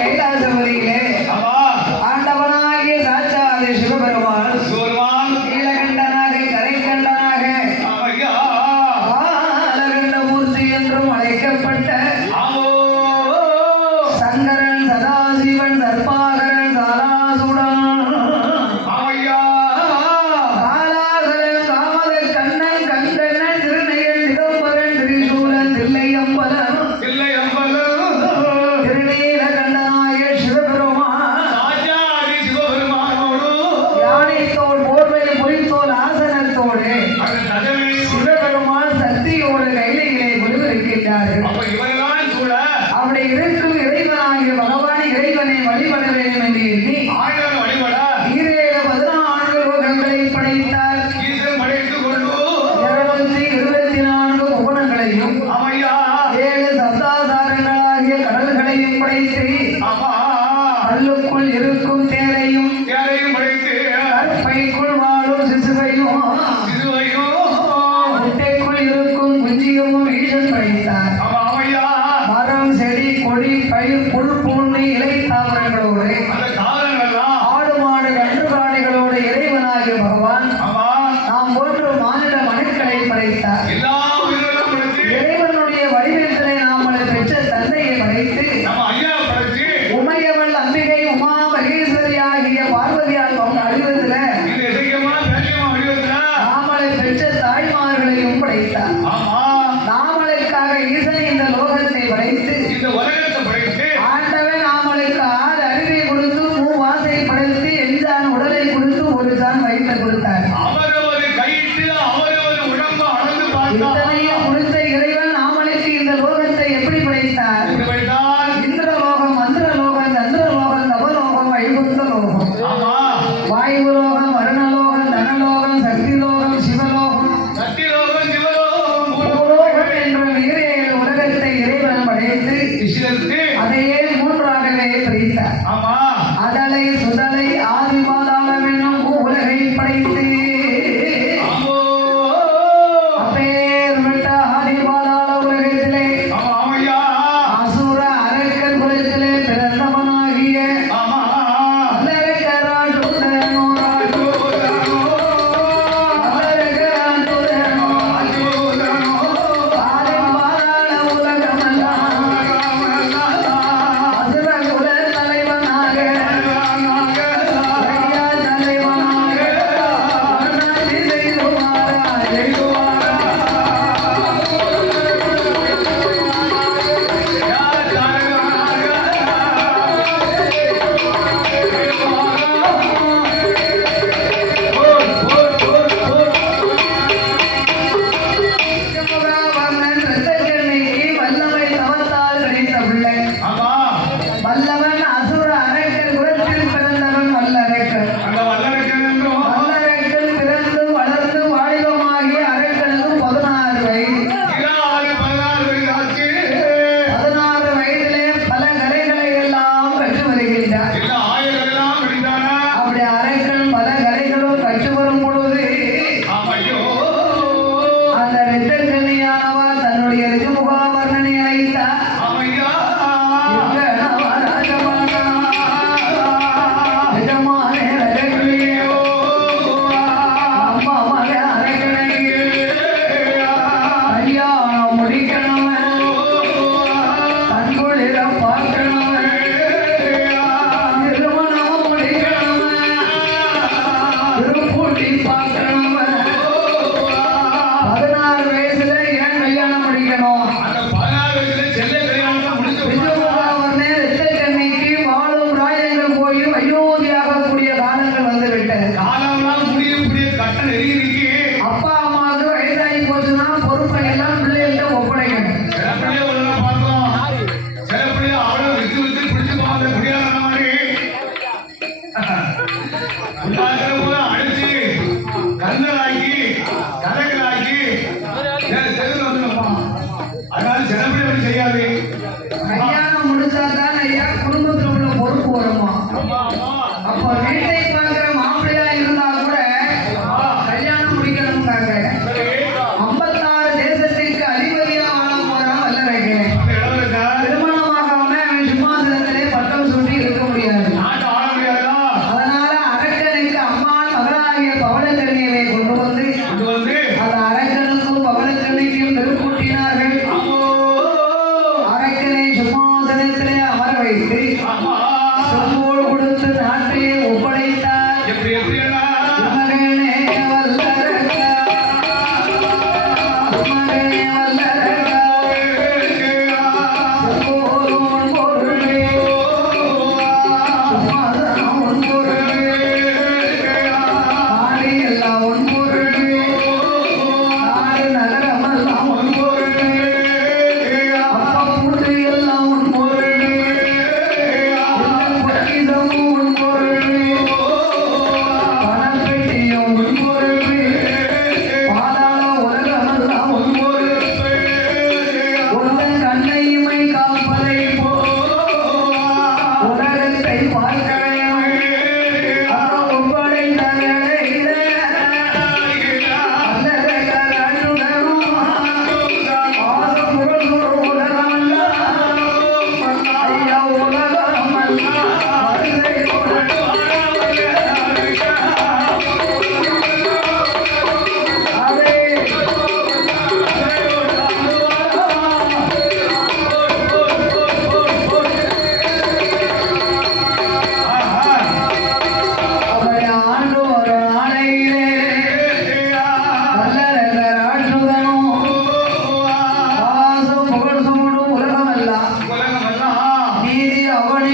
கைலாசபதியிலே ஆண்டவனாகிய சாட்சாதி சிவபெருமான் நீலகண்டனாக கரைக்கண்டனாக பாலகண்டமூர்த்தி என்றும் அழைக்கப்பட்ட சங்கரன் சதாசிவன் சர்பாகரன் சாலாசுடன் காலாகரன் காமத கண்ணன் கங்கண்ணன் திருநயன் திகம்பரன் திரிசூலன் தில்லையம்பலன் அப்படி இருக்கும் இறைவனாகிய பகவான் இறைவனை வழிபட வேண்டும் என்று எண்ணி 14 லோகங்களை படைத்தார். 224 புவனங்களையும் 7 சப்தாசாரங்களாகிய கடல்களையும் படைத்து கல்லுக்குள் இருக்கும் தேரையும் கற்பைக்குள் வாழும் சிசுவையும் முட்டைக்குள் இருக்கும் குஞ்சியும் ஈசன் படைத்தார். மரம் செடி கொடி பயிர் புல் பூண்டு இலை தாவரங்களோடு ஆடு மாடு கன்றுகாணிகளோடு இறைவனாகிய பகவான் நாம் போன்று மானிட மனுக்களை படைத்தார். இறைவனுடைய வடிவத்திலே நாமளை பெற்ற தந்தையை படைத்து உமையவள் அம்பிகை உமா மகேஸ்வரி ஆகிய பார்வதியால் அழிவதில் நாமளை பெற்ற தாய்மார்களையும் படைத்தார். நாமளுக்காக ஈசன் இந்த லோகத்தை படைத்து ஆண்டவன் நாமளுக்கு 6 அறிவை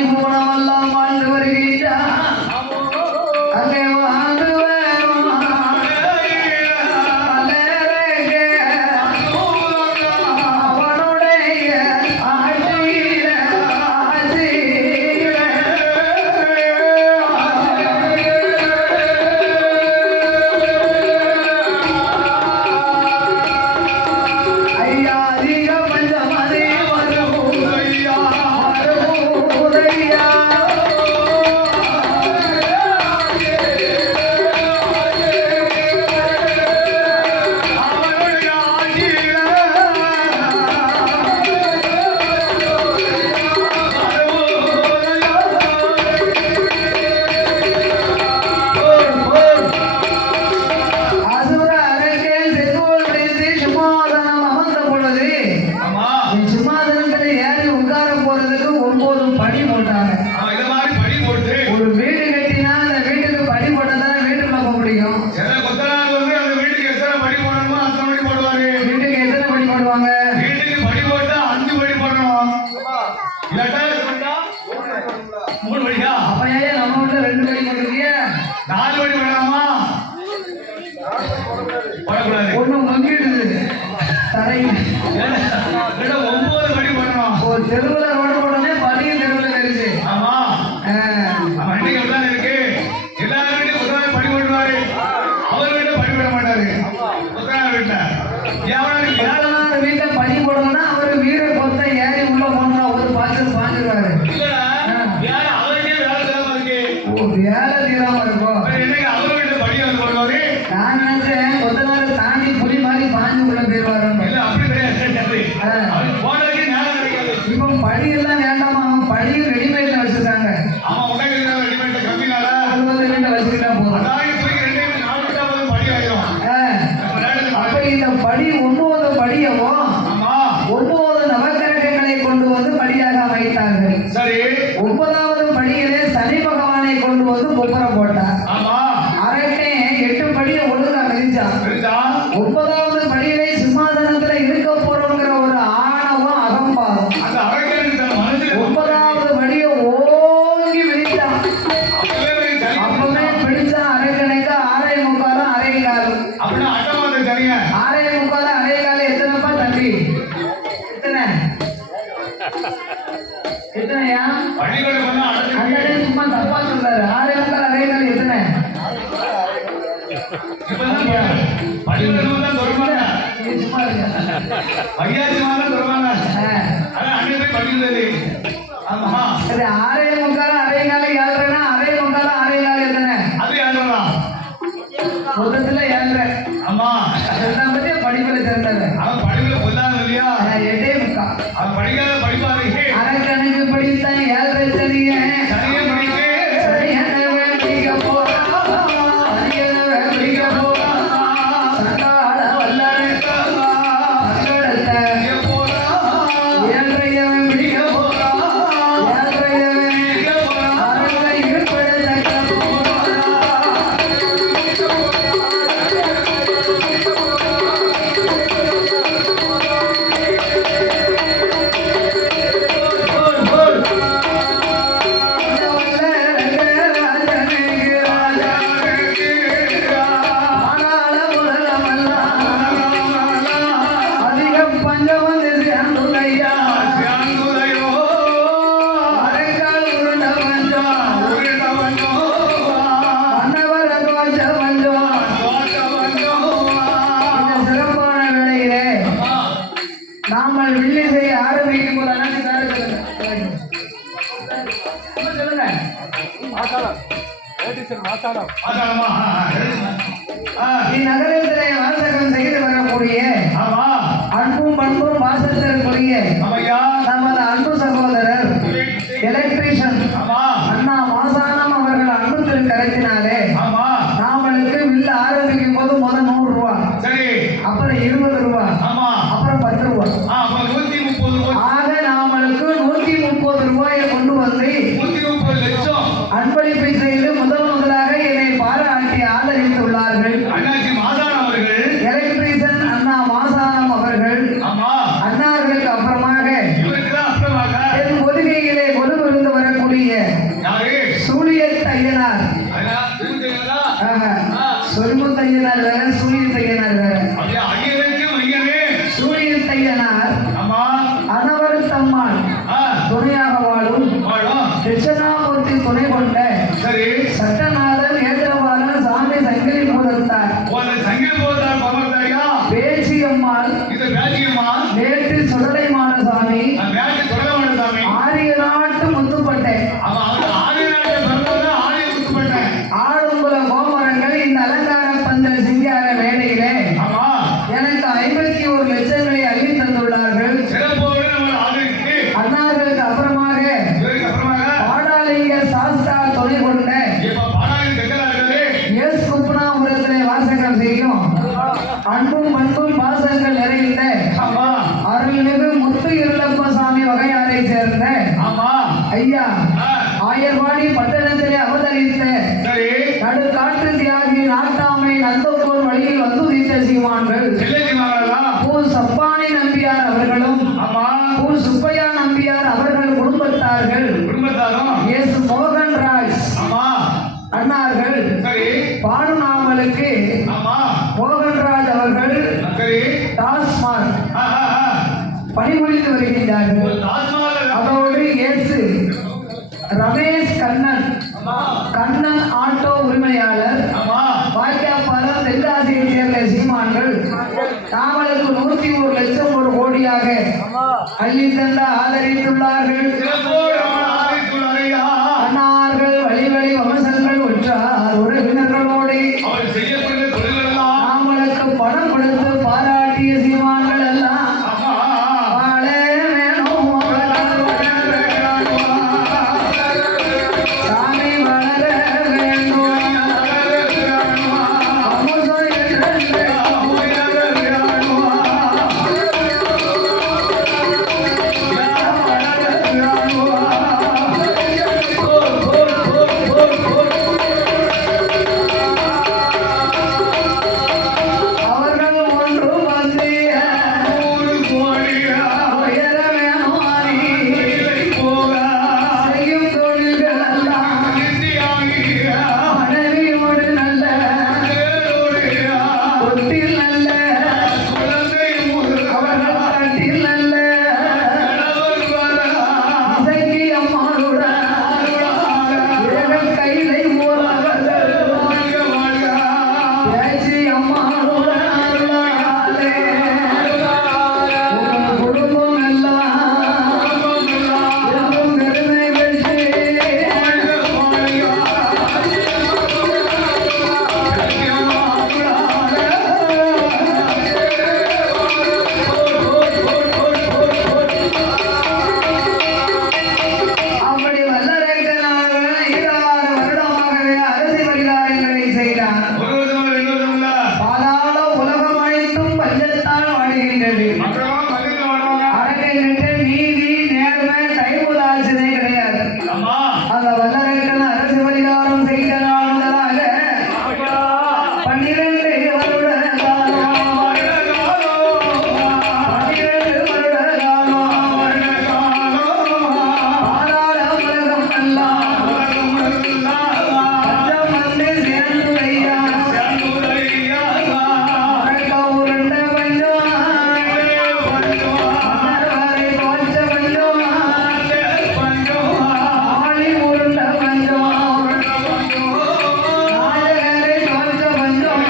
பூனமெல்லாம் வாழ்ந்து வருகின்றான். அங்கே வாழ்ந்து அவனுடைய ஆட்சியில ஐயா அதிக பஞ்சமதே வரும் ஐயா வருதையா அசுர அரங்கேல் செங்கோல் பிடித்து சிம்மாசனம் அமர்ந்த பொழுது சிம்மாசனத்துல ஏறி உட்கார போறதுக்கு 9 படி போட்டாங்க. ஒரு வீடு கட்டினா அந்த வீட்டுக்கு படி போட்டதானே வீட்டுக்குள்ள போக முடியும். வீட்டுக்கு எத்தனை படி போடுவாங்க? அப்ப ஏன் நம்ம வீட்டுல 2 படி போட்டுருக்கிய? 4 படி போடலாமா? போடக்கூடாது. ஒண்ணு மங்கிடுது தரையில். 9 படி போடணும். ஒரு தெருவுல ரோடு போடனே படியும் தெருவுல இருக்கு. ஆமா, வண்டிக்கு அப்படிதான் இருக்கு. எல்லாரும் வீட்லயும் புத்தகம் படி போடுவாரு, அவர் வீட்டுல படி போட மாட்டாரு. புத்தகம் வீட்டுல முதலாவது வீட்டுல படி போடணும்னா அவரு வீர கொத்த ஏறி உள்ள போனா ஒரு பாஞ்சிருவாரு. இல்லடா, யாரு அவருக்கே வேலை தேவை இருக்கு. வேலை தீராம இருக்கும். என்னங்க அவர் வீட்டுல படி வந்து போடுவாரு? நான் நினைச்சேன் கொத்த நாள் தாண்டி புலி மாதிரி பாஞ்சு உள்ள போயிருவாரு. இல்ல, அப்படி கிடையாது. அவர் போடுறதுக்கு நேரம் கிடைக்காது. இப்போ படி எல்லாம் வேண்டாமா? அவன் படியும் ரெடிமேட்ல வச்சிருக்காங்க. ஆமா, உடனே ரெடிமேட் கம்மினால அது வந்து வீட்டை வச்சுக்கிட்டா போதும். அதாவது தூக்கி 2 4 விட்டா போதும், படி ஆயிரும். அப்ப இந்த படி 9 படியவும் ஆமா, 9 நவக்கிரகங்களை கொண்டு வந்து படியாக அமைத்தார்கள். சரி. 9வது படியிலே சனி பகவானை கொண்டு வந்து கொப்பரை போட்டார். ஆமா, அரட்டே 8 படியை ஒழுங்கா மிதிச்சான். புரியுதா? 9வது படியிலே சிம்மாசனத்துல இருக்க போறோங்கிற ஒரு ஆணவம் அகம்பாவம். அந்த அரக்கனுக்கு தன் மனசுல 9வது படியை ஓங்கி மிதிச்சான். அப்பவே பிடிச்சா அரக்கனுக்கு 6:45 அரைக்கால். அப்படின்னா அட்டமாத சரிங்க. 6:45 அரைக்கால் எத்தனைப்பா தம்பி? எத்தனையா? பள்ளிக்கூடம் பண்ணா அடச்சு அண்ணனே சும்மா தப்பா சொல்றாரு. 6:45 அரைக்கால் எத்தனை? இப்பதான் பள்ளிக்கூடம் தான் தொடர்பாங்க. நீ சும்மா இருங்க. ஐயாச்சி மாதம் தொடர்பாங்க. அதான் அன்னை போய் படிக்கிறது. ஆமா, சரி 6:45 அரைக்கால் 7:30னா 6:45 அரைக்கால் எத்தனை? அது யாருலாம்? மொத்தத்துல 7:30. ஆமா, ரெண்டாம் பத்தி படிப்புல சிறந்தது. அவன் படிப்புல பொல்லாத இல்லையா? 8:45. அவன் படிக்காத படிப்பாரு. அரக்கனுக்கு படித்தான் 7:30 சனிய. சரியா படிக்கு. சனியனவே பிடிக்க போறான். சனியனவே பிடிக்க போறான். சண்டாள வல்லரே சங்கடத்தை 7:30 பிடிக்க போறான். 7:30 அரக்க இருப்பதை போறான். நாமல் வில்லை செய்ய ஆரம்பிக்கும் போது அனைத்து சொல்லுங்க. ஆதாரமா? இந்நகரத்திலே வாசகம் செய்து வரக்கூடிய ஆமா, அன்பும் பண்பும் வாசத்திற்குரிய ஆமையா, நமது அன்பு சகோதரர் எலக்ட்ரீஷியன் ஆமா, அண்ணா மாசானம் அவர்கள் அன்பு திருக்கரத்தினாலே ஆமா, நாமளுக்கு வில்ல ஆரம்பிக்கும் போது முதல் 100 ரூபா, சரி, அப்புறம் 20 ரூபா, ஆமா, அப்புறம் 10 ரூபா, அப்ப 130 ரூபாய். ஆக நாமளுக்கு 130 ரூபாயை கொண்டு வந்து 130 லட்சம் அன்பளிப்பை செய்து முதலாக என்னை பாராட்டி ஆதரித்துள்ளார்கள். அண்ணாச்சி மாசான் அவர்கள், எலக்ட்ரீஷியன் அண்ணா மாசானம் அவர்கள். ஆமா, அண்ணார்களுக்கு அப்புறமாக இவருக்கு தான் அப்புறமாக என் ஒதுகையிலே கொலுவிருந்து வரக்கூடிய ஆயர்வாடி பட்டணத்திலே அவதரித்த சரி நடு காட்டு தியாகி நாட்டாமை நந்தோக்கோர் வழியில் வந்துதித்த சீமான்கள் செல்லை சீமான்களா? பூ சப்பானி நம்பியார் அவர்களும் ஆமா பூ சுப்பையா நம்பியார் அவர்கள் குடும்பத்தார்கள் குடும்பத்தாரும் எஸ் மோகன்ராஜ் ஆமா அண்ணார்கள் சரி பாடுநாமலுக்கு ஆமா மோகன்ராஜ் அவர்கள் சரி டாஸ்மாக் ஆஹா பணிபுரிந்து வருகின்றார்கள். தாஜ்மஹால் அதோடு இயேசு ரமேஷ் கண்ணன் ஆமா கண்ணன் ஆட்டோ உரிமையாளர் ஆமா வாய்க்காப்பாலம் தென்காசியை சேர்ந்த சீமான்கள் நாவலுக்கு 101 லட்சம் ஒரு கோடியாக அள்ளி தந்த ஆதரித்துள்ளார்கள். சிறப்போடு ஆதித்துள்ளாரையா அன்னார்கள் வழி வழி வம்சங்கள் உற்றார் உறவினர்களோடு அவர் செய்யக்கூடிய தொழிலெல்லாம் நாவலுக்கு பணம் கொடுத்து பாராட்டிய சீமான்கள் எல்லாம் ஆமா வாழ வேணும் சாமி வளர வேண்டும் அமுதம் என்றென்று அவர்கள் ஒன்று வந்து உயர வேணும் செய்யும் தொழில்கள் எல்லாம் மனைவியோடு நல்ல ஒட்டில் நல்ல அவர்கள் கட்டில் நல்ல இசைக்கு அம்மாளுடன் இவர்கள் கையிலை மூலவர்கள் பேச்சு அம்மாளுடன் அருளாலே உங்கள் குடும்பம் எல்லாம் எங்கும் பெருமை பெற்று அப்படி வல்லரக்கனாக 26 வருடமாகவே அரசு பரிகாரங்களை செய்தார். பாதாள உலகம் அனைத்தும் பஞ்சத்தால் வாடுகின்றது. அரங்கிட்ட நீதி நேர்மை கைமுதாட்சியே கிடையாது. அந்த வல்லரக்கன் அரசு பரிகாரம் செய்த நாள் முதலாக 12 வருட காலம் 12 வருட காலம் பாதாள உலகம் எல்லாம் பஞ்சம் வந்து சேர்ந்து வையா வாழ்க்கை உருண்ட பஞ்சம் மன்னர்வரை தோற்ற பஞ்சம் ஆளி உருண்ட பஞ்சம் நாயகரை தோற்ற பஞ்சம்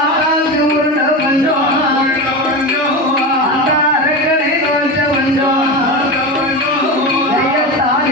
ஆகாந்து உருண்ட பஞ்சம் அந்த அரக்கனை தோற்ற பஞ்சம் ஜெயத்தால்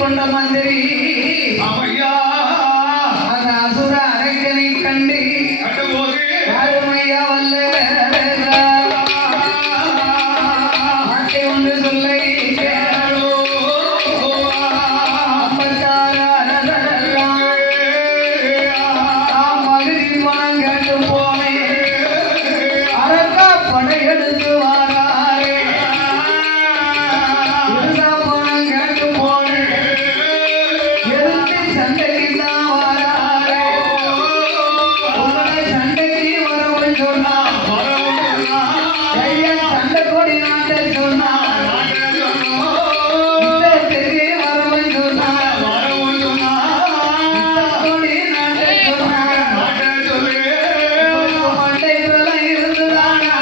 கொண்ட மந்திரி ஆமையா அந்த அசுர அரக்கனை கண்டு கட்டும்போது அருமையா வல்ல ஆட்டை ஒன்று சொல்லை படையெடுத்து வாராரே பணம் கேட்டு போனே எடுத்து சண்டைக்கு தான் வாராரே உடனே சண்டைக்கு வரவும் சொன்னா ஐயா சண்டை கொடி நாட்டை சொன்னா யுத்தத்துக்கு வரவும் சொன்னா கொடி நாட்டை சொன்னா மண்டை போல இருந்துதானா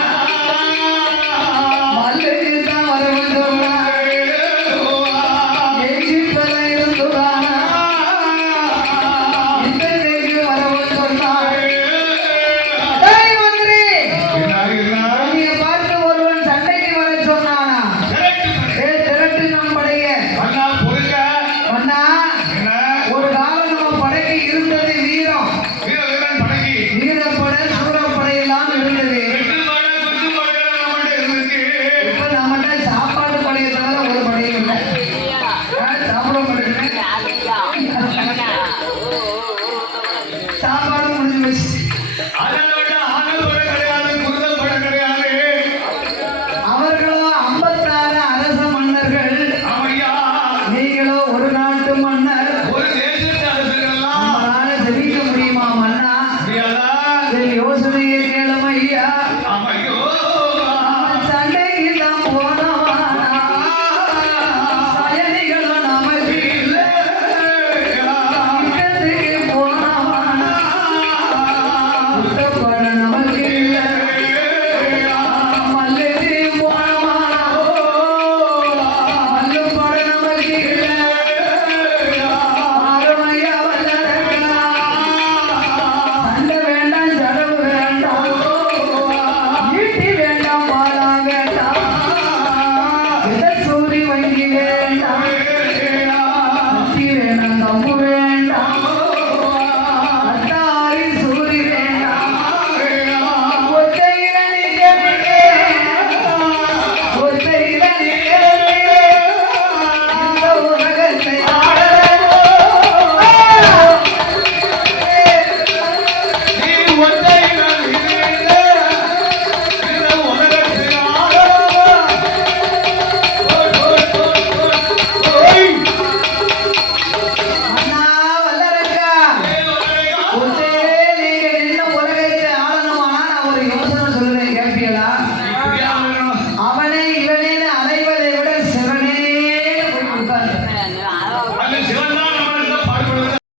மல்லுக்கு தான் வரவும் சொன்னா எச்சி போல இருந்துதானா யுத்தத்துக்கு வரவும் சொன்னா டேய் மந்திரி நீங்க பார்த்து ஒருவன் சண்டைக்கு வர சொன்னானா திரட்டு நம் படைய அண்ணா ஒரு காலம் நம்ம படைக்கு இருந்தது வீரம் வீரப்படை சூரப்படை எல்லாம் இருந்தது இப்ப நம்மகிட்ட சாப்பாட்டு படையை தவிர ஒரு படையும் இல்லை சாப்பிட மாட்டேங்குது சாப்பாடு முடிஞ்சு வச்சு அவர்களோ 56 அரச மன்னர்கள் நீங்களோ ஒரு நாட்டு மன்னர்